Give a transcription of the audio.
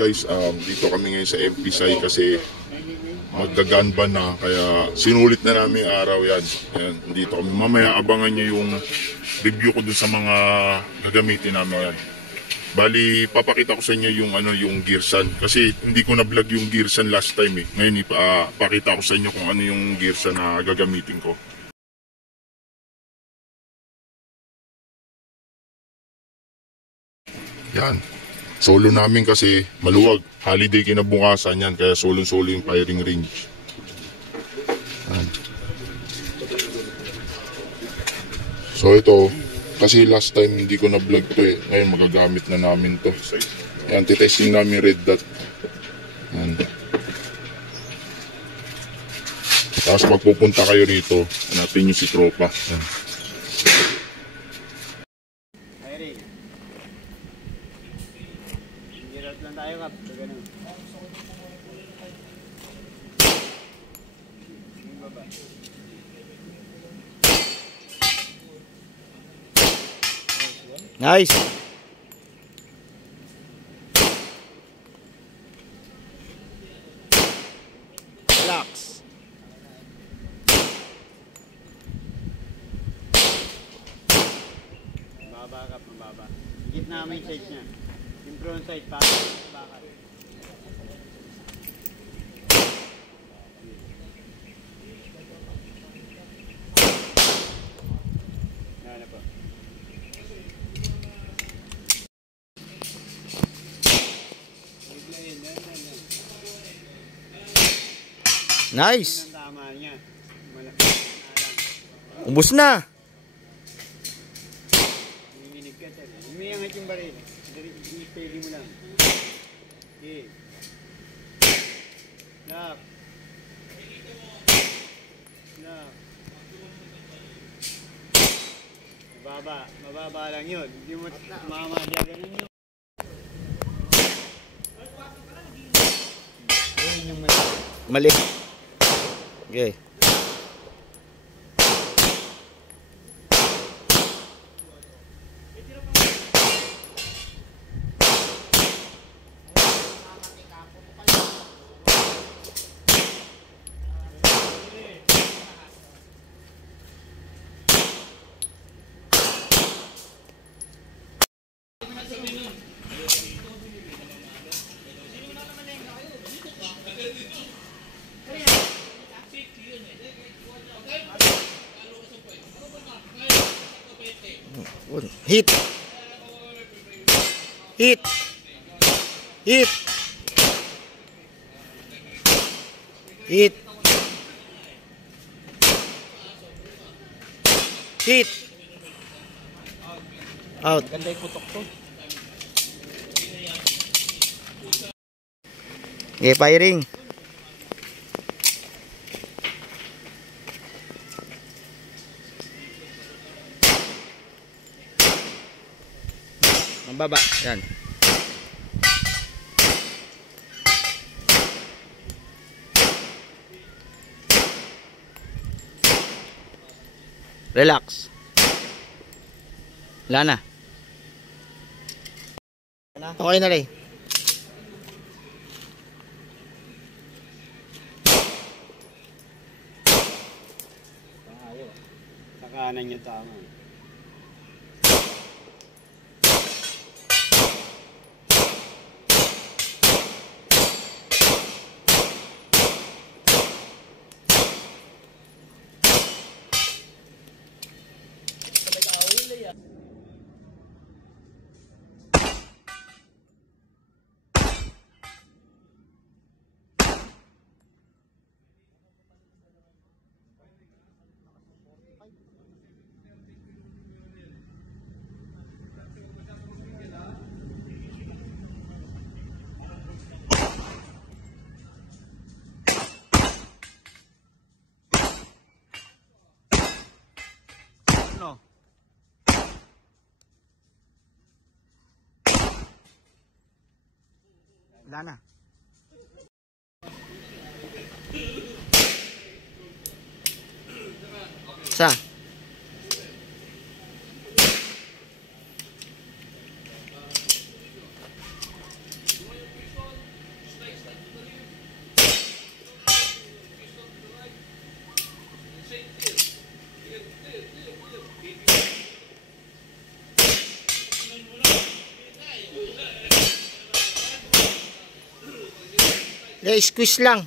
Guys, dito kami ngayon sa MPSI kasi maggaganba na, kaya sinulit na namin yung araw yan. Ayan, dito kami. Mamaya abangan nyo yung review ko dun sa mga gagamitin namin yan. Bali, papakita ko sa inyo yung yung Gearsan kasi hindi ko na vlog yung Gearsan last time eh. Ngayon ipakita ko sa inyo kung ano yung Gearsan na gagamitin ko. Yan. Solo namin kasi maluwag. Holiday kinabukasan yan, kaya solo-solo yung firing range. Yan. So ito, kasi last time hindi ko na vlog to eh. Ngayon magagamit na namin to. Yan, titesting namin red dot. Yan. Tapos pagpupunta kayo rito, hanapin nyo si tropa. Yan. Lang tayo kap, ganun. Nice. Relax. Mababa kap, mababa. Gitna mo yung sides niya. Yung front side pa. Bakit? Yan po. Nice. Tama niya. Ubus na. Umiinig ka tayo. Umiangat yung baril. I-peli mo lang. Okay. Lock. Lock. Mababa lang yun. Hindi mo mamadya, ganun yun. Yun yung Mali. Okay. Hit. Hit. Hit. Hit. Hit. Out. ganda yung putok to. Okay, firing. Mababa. Yan. Relax. Wala na. Okay na rin. Sa kanan niya tama. No. Wala na. Sa? Le, squeeze lang.